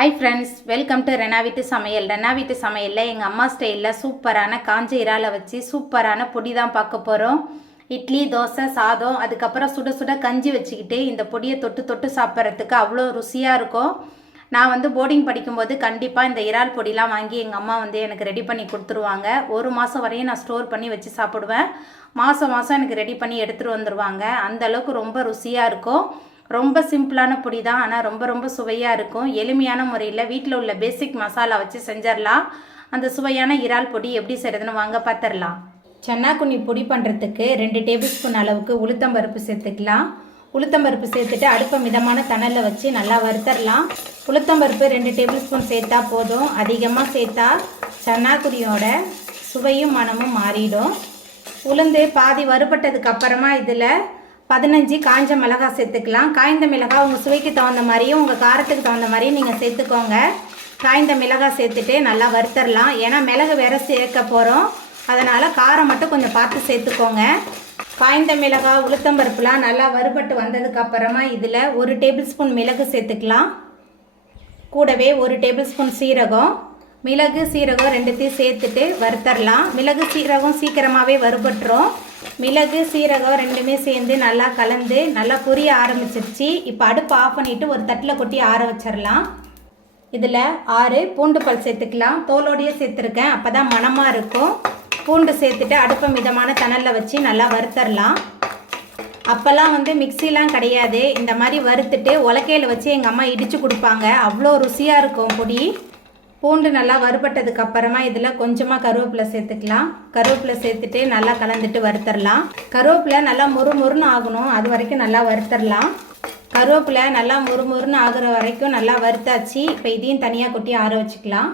Hi friends welcome to Rena வீட்டு சமையல் ரெனா வீட்டு சமையலில் எங்கள் அம்மா ஸ்டைலில் சூப்பரான காஞ்ச இறாலை வச்சு சூப்பரான பொடி தான் பார்க்க போகிறோம் இட்லி தோசை சாதம் அதுக்கப்புறம் சுட சுட கஞ்சி வச்சுக்கிட்டு இந்த பொடியை தொட்டு தொட்டு சாப்பிட்றதுக்கு அவ்வளோ ருசியாக இருக்கும். நான் வந்து போர்டிங் படிக்கும்போது கண்டிப்பாக இந்த இறால் பொடிலாம் வாங்கி எங்கள் அம்மா வந்து எனக்கு ரெடி பண்ணி கொடுத்துருவாங்க. ஒரு மாதம் வரையும் நான் ஸ்டோர் பண்ணி வச்சு சாப்பிடுவேன். மாதம் மாதம் எனக்கு ரெடி பண்ணி எடுத்துகிட்டு வந்துடுவாங்க அந்த அளவுக்கு ரொம்ப ருசியாக இருக்கும். ரொம்ப சிம்பிளான பொடி தான் ஆனால் ரொம்ப ரொம்ப சுவையாக இருக்கும். எளிமையான முறையில் வீட்டில் உள்ள பேசிக் மசாலா வச்சு செஞ்சிடலாம் அந்த சுவையான இறால் பொடி எப்படி செய்கிறதுன்னு வாங்க பார்த்துடலாம் சென்னாக்குண்ணி பொடி பண்ணுறதுக்கு ரெண்டு டேபிள் ஸ்பூன் அளவுக்கு உளுத்தம்பருப்பு சேர்த்துக்கலாம். உளுத்தம்பருப்பு சேர்த்துட்டு அடுப்பை மிதமான தணலில் வச்சு நல்லா வறுத்தரலாம். உளுத்தம்பருப்பு ரெண்டு டேபிள் ஸ்பூன் சேர்த்தா போதும். அதிகமாக சேர்த்தா சன்னாக்குடியோட சுவையும் மனமும் மாறிடும். உளுந்து பாதி வறுபட்டதுக்கு அப்புறமா இதில் பதினஞ்சு காய்ஞ்ச மிளகாய் சேர்த்துக்கலாம். காய்ந்த மிளகாய் உங்கள் சுவைக்கு தகுந்த மாதிரியும் உங்கள் காரத்துக்கு தகுந்த மாதிரியும் நீங்கள் சேர்த்துக்கோங்க. காய்ந்த மிளகாய் சேர்த்துட்டு நல்லா வறுத்தரலாம். ஏன்னா மிளகு வேற சேர்க்க போகிறோம் அதனால் காரம் மட்டும் கொஞ்சம் பார்த்து சேர்த்துக்கோங்க. காய்ந்த மிளகாய் உளுத்தம்பருப்புலாம் நல்லா வறுபட்டு வந்ததுக்கப்புறமா இதில் ஒரு டேபிள் ஸ்பூன் மிளகு சேர்த்துக்கலாம். கூடவே ஒரு டேபிள் ஸ்பூன் சீரகம். மிளகு சீரகம் ரெண்டுத்தையும் சேர்த்துட்டு வறுத்தரலாம். மிளகு சீரகம் சீக்கிரமாகவே வறுபட்டுரும். மிளகு சீரகம் ரெண்டுமே சேர்ந்து நல்லா கலந்து நல்லா பொரிய ஆரம்பிச்சிருச்சு. இப்போ அடுப்பு ஆஃப் பண்ணிவிட்டு ஒரு தட்டில் கொட்டி ஆற வச்சிடலாம் இதில் ஆறு பூண்டு பல் சேர்த்துக்கலாம். தோலோடையே சேர்த்துருக்கேன். அப்போ தான் மணமாக இருக்கும். பூண்டு சேர்த்துட்டு அடுப்பை மிதமான தணலில் வச்சு நல்லா வறுத்தரலாம். அப்போல்லாம் வந்து மிக்சிலாம் கிடையாது. இந்த மாதிரி வறுத்துட்டு உலக்கையில் வச்சு எங்கள் அம்மா இடித்து கொடுப்பாங்க. அவ்வளோ ருசியாக இருக்கும் பொடி. பூண்டு நல்லா வறுபட்டதுக்கு அப்புறமா இதில் கொஞ்சமாக கருவேப்பிலை சேர்த்துக்கலாம். கருவேப்பிலை சேர்த்துட்டு நல்லா கலந்துட்டு வறுத்தரலாம். கருவேப்பிலை நல்லா மொறு மொறுன்னு ஆகணும். அது வரைக்கும் நல்லா வறுத்தரலாம். கருவேப்பிலை நல்லா மொறு மொறுன்னு ஆகுற வரைக்கும் நல்லா வறுத்தாச்சு. இப்போ இதையும் தனியாக கொட்டி ஆற வச்சுக்கலாம்.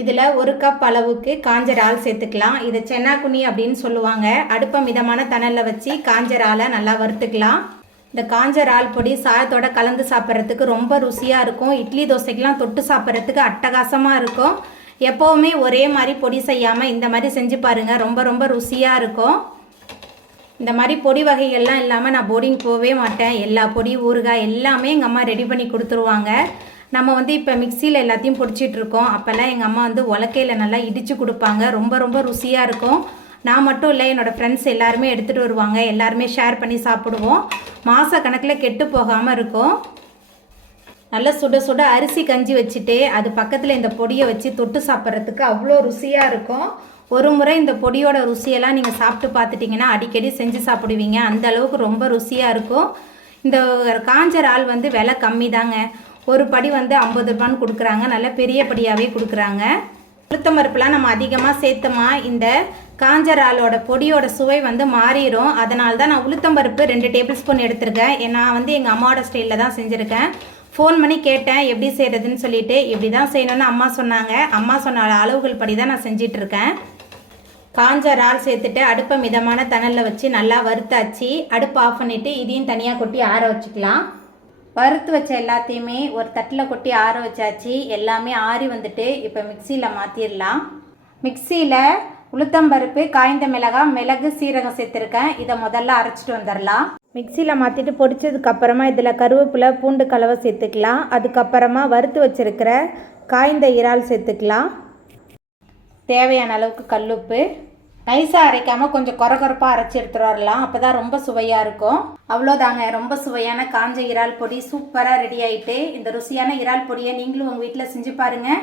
இதில் ஒரு கப் அளவுக்கு காஞ்ச இறால் சேர்த்துக்கலாம். இதை சென்னாக்குனி அப்படின்னு சொல்லுவாங்க. அடுப்பை மிதமான தணலில் வச்சு காஞ்ச இறாலை நல்லா வறுத்துக்கலாம். இந்த காஞ்ச இறால் பொடி சாயத்தோட கலந்து சாப்பிட்றதுக்கு ரொம்ப ருசியாக இருக்கும். இட்லி தோசைக்கெலாம் தொட்டு சாப்பிட்றதுக்கு அட்டகாசமாக இருக்கும். எப்போவுமே ஒரே மாதிரி பொடி செய்யாமல் இந்த மாதிரி செஞ்சு பாருங்கள் ரொம்ப ரொம்ப ருசியாக இருக்கும். இந்த மாதிரி பொடி வகைகள்லாம் இல்லாமல் நான் போர்டிங் போகவே மாட்டேன். எல்லா பொடி ஊறுகாய் எல்லாமே எங்கள் அம்மா ரெடி பண்ணி கொடுத்துருவாங்க. நம்ம வந்து இப்போ மிக்சியில் எல்லாத்தையும் பிடிச்சிட்ருக்கோம் அப்போல்லாம் எங்கள் அம்மா வந்து உலக்கையில் நல்லா இடித்து கொடுப்பாங்க. ரொம்ப ரொம்ப ருசியாக இருக்கும். நான் மட்டும் இல்லை என்னோடய ஃப்ரெண்ட்ஸ் எல்லாருமே எடுத்துகிட்டு வருவாங்க. எல்லாருமே ஷேர் பண்ணி சாப்பிடுவோம். மாத கணக்கில் கெட்டு போகாமல் இருக்கும். நல்லா சுட சுட அரிசி கஞ்சி வச்சுட்டு அது பக்கத்தில் இந்த பொடியை வச்சு தொட்டு சாப்பிட்றதுக்கு அவ்வளோ ருசியாக இருக்கும். ஒரு முறை இந்த பொடியோட ருசியெல்லாம் நீங்கள் சாப்பிட்டு பார்த்துட்டிங்கன்னா அடிக்கடி செஞ்சு சாப்பிடுவீங்க. அந்த அளவுக்கு ரொம்ப ருசியாக இருக்கும். இந்த காஞ்ச இறால் வந்து விலை கம்மி தாங்க ஒரு படி வந்து ஐம்பது ரூபான்னு கொடுக்குறாங்க. நல்ல பெரிய படியாகவே கொடுக்குறாங்க. உளுத்தம் பருப்புலாம் நம்ம அதிகமாக சேர்த்தோமா? இந்த காஞ்ச இறாலோட பொடியோட சுவை வந்து மாறிடும் அதனால தான் நான் உளுத்தம் பருப்பு ரெண்டு டேபிள் ஸ்பூன் எடுத்திருக்கேன். நான் வந்து எங்கள் அம்மாவோட ஸ்டைலில் தான் செஞ்சுருக்கேன். ஃபோன் பண்ணி கேட்டேன் எப்படி செய்கிறதுன்னு சொல்லிட்டு. இப்படி தான் செய்யணும்னு அம்மா சொன்னாங்க. அம்மா சொன்ன அளவுகள் படி தான் நான் செஞ்சிட்ருக்கேன். காஞ்ச இறால் சேர்த்துட்டு அடுப்பை மிதமான தணலில் வச்சு நல்லா வறுத்தாச்சு. அடுப்பு ஆஃப் பண்ணிவிட்டு இதையும் தனியாக கொட்டி ஆற வச்சுக்கலாம். வறுத்து வச்ச எல்லாத்தையுமே ஒரு தட்டில் கொட்டி ஆற வச்சாச்சு. எல்லாமே ஆறி வந்துட்டு இப்போ மிக்சியில் மாற்றிடலாம் மிக்சியில் உளுத்தம்பருப்பு காய்ந்த மிளகாய் மிளகு சீரகம் சேர்த்துருக்கேன். இதை முதல்ல அரைச்சிட்டு வந்துடலாம். மிக்சியில் மாற்றிட்டு பொடிச்சதுக்கப்புறமா இதில் கருவேப்பிலை பூண்டு கலவை சேர்த்துக்கலாம். அதுக்கப்புறமா வறுத்து வச்சிருக்கிற காய்ந்த இறால் சேர்த்துக்கலாம். தேவையான அளவுக்கு கல்லுப்பு. நைஸாக அரைக்காமல் கொஞ்சம் குறகுறப்பாக அரைச்சி எடுத்துகிட்டு வரலாம். அப்போ தான் ரொம்ப சுவையாக இருக்கும். அவ்வளோதாங்க ரொம்ப சுவையான காஞ்ச இறால் பொடி. சூப்பராக ரெடி ஆகிட்டு இந்த ருசியான இறால் பொடியை நீங்களும் உங்கள் வீட்டில் செஞ்சு பாருங்கள்